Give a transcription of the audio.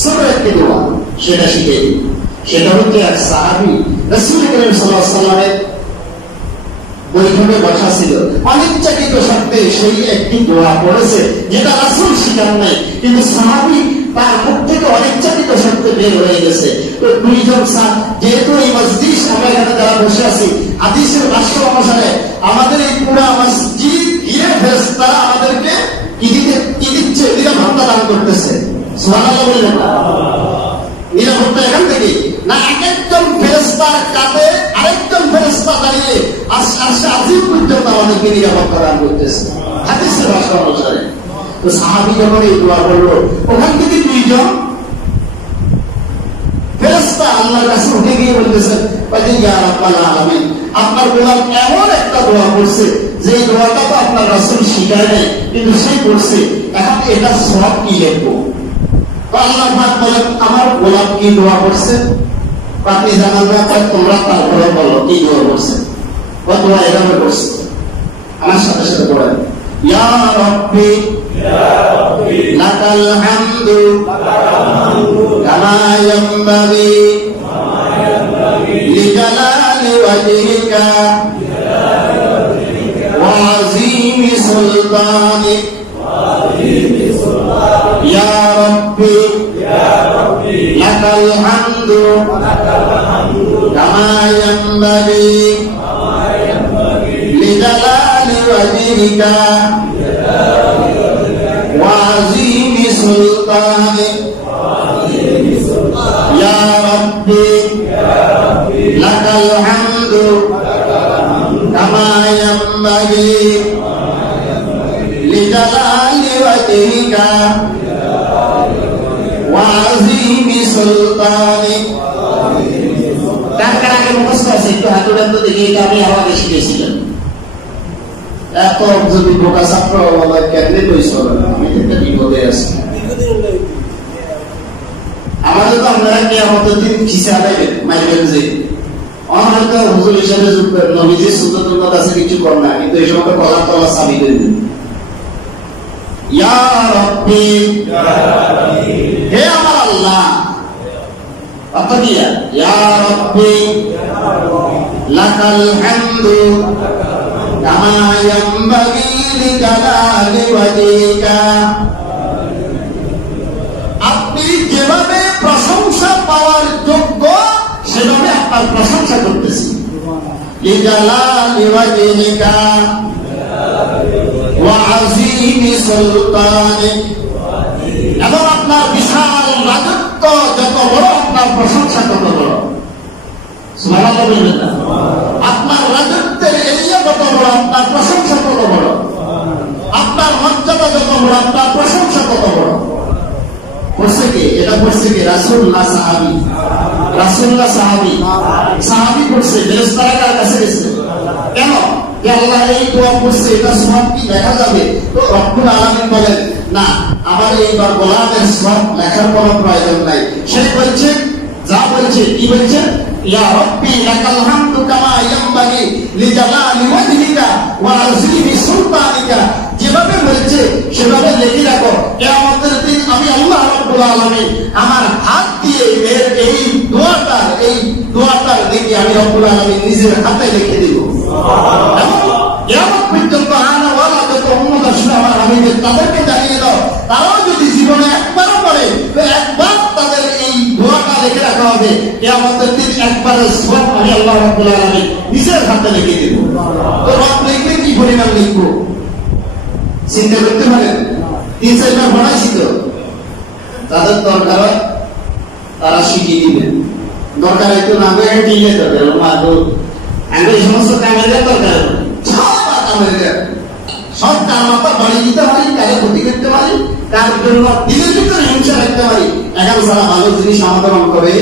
ছোট একটি দোয়া, সেটা শিখে দিই। সেটা হচ্ছে এক সাহাবী রাসূল করিম সাল্লাল্লাহু আলাইহি ওয়াসাল্লামের বৈঠকে বসা ছিল, অনিচ্ছাকৃত শব্দে সেই একটি দোয়া পড়েছে যেটা রাসূল শিখান নাই, কিন্তু সাহাবী তার মুখ থেকে অনিচ্ছাকৃত শব্দ বের হয়ে গেছে। তো দুইজন যেহেতু এই মসজিদ আমরা এখানে যারা বসে আছি, হাদিসের ভাষ্য অনুসারে আমাদের এই পুরা মসজিদ ঘিরে ফেরেশতারা আমাদেরকে কি দিচ্ছে? নিরাপত্তা দান করতেছে। সুবহানাল্লাহ বললেন না? নিরাপত্তা এখান থেকে না, এক একজন ফেরেশতার কাঁধে আরেকজন ফেরেশতা দাঁড়িয়ে আরশে আজিম পর্যন্ত আমাদেরকে নিরাপত্তা দান করতেছে হাদিসের ভাষ্য অনুসারে। তো সাহাবী যখন এই দোয়া করলো, ওখান থেকে দুইজন ফেরেশতা আল্লাহর কাছে উঠে গিয়ে বলতেছেন, ইয়া রাব্বাল আলামিন, আপনার গোলাম এমন একটা দোয়া করছে যে দোয়াটা তো আপনার রাসূল শিখায় নাই, কিন্তু সে করছে, এখন এটা সওয়াব কি লিখবো? আল্লাহ পাক বলেন, আমার গোলাম কি দোয়া করছে আপনি জানান না, তোমরা তারপরে বলো কি দোয়া করছে। ও দোয়া এভাবে করছে, আমার সাথে সাথে পড়েন, ইয়া রাব্বি লাকাল হামদু কামা ইয়ানবাগি লিজালালি ওয়াজহিকা ওয়া আযীমি সুলতানিক ইয়া রাব্বি লাকাল হামদু কামা ইয়ানবাগি লিজালালি ওয়াজহিকা ওয়া আযীমি সুলতানিক ইয়া রাব্বি লাকাল হামদু কামা ইয়ানবাগি লিজালালি ওয়াজহিকা ওয়া আযীমি সুলতানিক। কার কার আগে মুখস্থ আছে একটু হাত উঠান তো দেখি, এটা আমি আরো বেশি গেছিলাম। এত যদি বোকা ছাত্র কেমনে কইছো, আমি একটা বিপদে আছি। আমাদের তো আপনারা কি আমাদের দিন খিসা দেবেন মাইবেন যে হয়তো হুজুর হিসাবে নবীজির সুন্নাত আছে কিছু কর না, কিন্তু এই সময় কলার তলা চাবি দেন। ইয়া রাব্বি, হে আমার আল্লাহ, অর্থাৎ ইয়া রাব্বি লাকাল হামদু কামা ইয়ানবাগি লিজালালি ওয়াজহিকা, আপনি যেভাবে প্রশংসা পাওয়ার যোগ্য সেভাবে আপনার প্রশংসা করতেছি। লিজালালি ওয়াজহিকা ওয়া আযীমি সুলতানিক, এবং আপনার বিশাল রাজত্ব যত বড়, আপনার প্রশংসা তত বড়। সুবহানাল্লাহ বলবেন না? আপনার রাজত্বের এরিয়া যত বড়, আপনার প্রশংসা তত বড়। আপনার মর্যাদা যত বড়, আপনার প্রশংসা তত বড়। করছে কি? এটা করছে কি? রাসূলুল্লাহ সাহাবী, রাসূলুল্লাহ সাহাবী করছে। ফেরেশতারা কার কাছে গেছে? কেন? আল্লাহ এই দোয়া করছে, এটা সওয়াব কি দেখা যাবে? তো রব্বুল আলামিন বলেন, না, আমার এইবার গোলামের সওয়াব লেখার কোনো প্রয়োজন নাই। সে বলছে, যা বলছে, কি বলছে? ইয়া রাব্বি লাকাল হামদু কামা ইয়ানবাগি লিজালালি ওয়াজহিকা ওয়া আযীমি সুলতানিকা, যেভাবে বলছে সেভাবে লিখে রাখো। কিয়ামতের দিন আমি আল্লাহ রাব্বুল আলামিন আমার হাত দিয়ে এই দোয়াটার লিখে আমি রব্বুল আলামিন নিজের হাতে লিখে দেব। কিয়ামত পর্যন্ত আনা ওয়ালা যত উম্মত আসবে আমার হাবিবের, তাদেরকে জানিয়ে দাও, তারাও যদি জীবনে একবারও পড়ে তো একবার তাদের এই দোয়াটা লিখে রাখা হবে। কিয়ামতের দিন একবারের সওয়াব আমি আল্লাহ রাব্বুল আলামিন নিজের হাতে লিখে দেব। তো রব লিখলে কি পরিমাণ লিখবো চিন্তা করতে পারেন? 3-4 বার পড়াইছি তো, তাদের দরকার তারা শিখিয়ে দিবেন। দরকার একটু না করে দিলে দরকার আগে এই সমস্ত কামের দরকার, সব তার মাথা বাড়ি দিতে পারি, তাকে ক্ষতি করতে পারি, তার জন্য দিনের ভিতরে হিংসা রাখতে পারি। এখন যারা ভালো জিনিস আমাদের করে